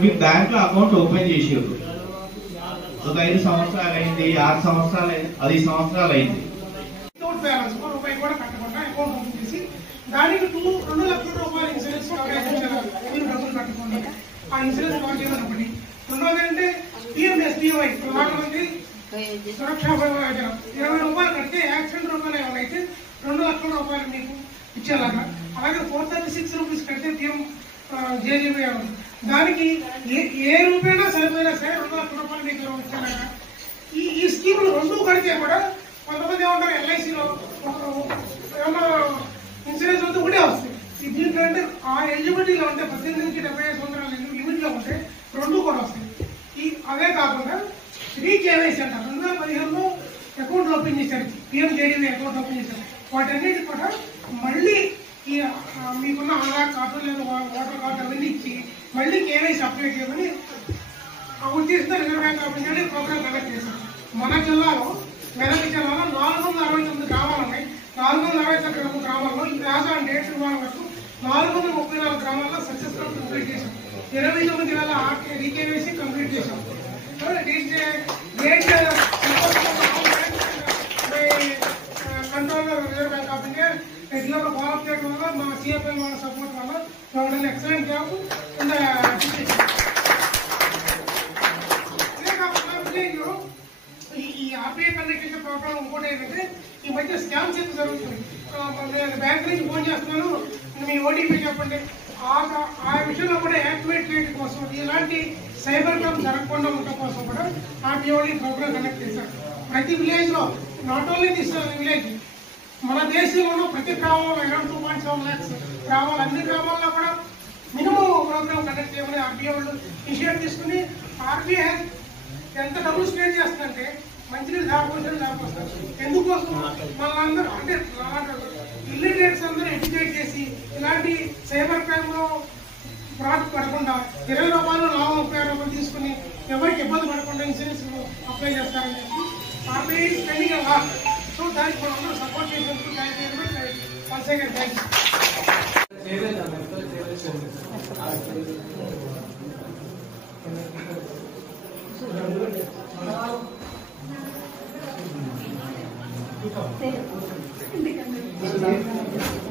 మీకు బ్యాంక్ లో account open చేసారు. ఒక 5 సంవత్సరాలు అయింది, 6 సంవత్సరాలు, 10 సంవత్సరాలు అయింది. వితౌట్ బ్యాలెన్స్ రూపాయి కూడా కట్టకుండా అకౌంట్ ఓపెన్ చేసి దానికి 2 లక్షల రూపాయల ఇన్సూరెన్స్ కవరేజ్ ఇచ్చారు. మీరు డబ్బులు కట్టుకోండి, ఆ ఇన్సూరెన్స్ కవర్ చేయడం ఒకటి. రెండోది అంటే PMSBY ప్రధానమంత్రి సురక్షా బీమా యోజన 20 రూపాయలు కడితే యాక్సిడెంట్ రూపాయలు ఏమైనా అయితే 2 లక్షల రూపాయలు మీకు ఇచ్చేలాగా. అలాగే 436 రూపీస్ కడితే JJB దానికి ఏ రూపాయనా సరిపోయినా సరే 2 లక్షల రూపాయలు మీకు ఇచ్చేలాగా. ఈ స్కీములు 2 కడితే కూడా కొంతమంది ఏమంటారు LICలో ఏమన్నా ఇన్సూరెన్స్ వద్ద ఒకటే వస్తాయి. దీంట్లో అంటే ఆ ఎలిజిబిలిటీలో ఉంటే 18 నుంచి 75 సంవత్సరాల లిమిట్ లో ఉంటే 2 కూడా వస్తాయి. అవే కాకుండా KYC అంటారు. 2015లో అకౌంట్ ఓపెన్ చేశారు, PMJDB అకౌంట్ ఓపెన్ చేశారు. వాటన్నిటి కూడా మళ్ళీ మీకున్న ఆధార్ కార్డు లేదా ఓటర్ కార్డు అవన్నీ ఇచ్చి మళ్ళీ KYC అప్లై చేయమని ఉద్దేశంతో Reserve Bank of India programme conduct చేశారు. మన జిల్లాలో, మెదక్ జిల్లాలో 469 గ్రామాలు ఉన్నాయి. 469 గ్రామాల్లో ఈ రాజా డేట్స్ ఇవ్వడం వరకు 434 గ్రామాల్లో సక్సెస్ఫుల్ కంప్లీట్ చేశాం. 29,000 KYC కంప్లీట్ చేశాం. Control reserve Bank of India regular follow చేయడం వల్ల మా CFL వాళ్ళ సపోర్ట్ వల్ల ఎక్సలెంట్ జాబ్ ఈ RBI కండక్ట్ చేసే ప్రోగ్రామ్ ఇంకోటి ఏంటంటే ఈ మధ్య స్కామ్స్ ఎక్కువ జరుగుతుంది. బ్యాంక్ నుంచి ఫోన్ చేస్తున్నాను, మీ OTP చెప్పండి. ఆ విషయంలో కూడా యాక్టివేట్ చేయడం కోసం, ఇలాంటి సైబర్ క్రైమ్ జరగకుండా ఉండటం కోసం కూడా RBI ప్రోగ్రామ్ కండక్ట్ చేశారు. ప్రతి విలేజ్ లో, నాట్ ఓన్లీ దిస్ విలేజ్, మన దేశంలో ప్రతి గ్రామంలో అరౌండ్ 2.7 lakhs గ్రామాలు, అన్ని గ్రామాల్లో కూడా మినిమం ప్రోగ్రామ్ కండక్ట్ చేయమని RBI వాళ్ళు ఇనిషియేట్ తీసుకుని, RBI ఎంత డబ్బులు స్పెండ్ చేస్తుందంటే మంచినీళ్ళు దారిపోతారు. ఎందుకోసం మనందరూ అంటే ఇల్లిటరేట్స్ అందరూ ఎడ్యుకేట్ చేసి ఇలాంటి సైబర్ క్రైమ్ లో ఫ్రాడ్ పడకుండా 20 రూపాయలు 36 రూపాయలు తీసుకుని ఎవరికి ఇబ్బంది పడకుండా ఇన్సూరెన్స్ అప్లై చేస్తారని చెప్పి RBI స్పెండింగ్ అలా. సో దానికి మనం అందరూ సపోర్ట్ చేసేందుకు థ్యాంక్స్. Thank you.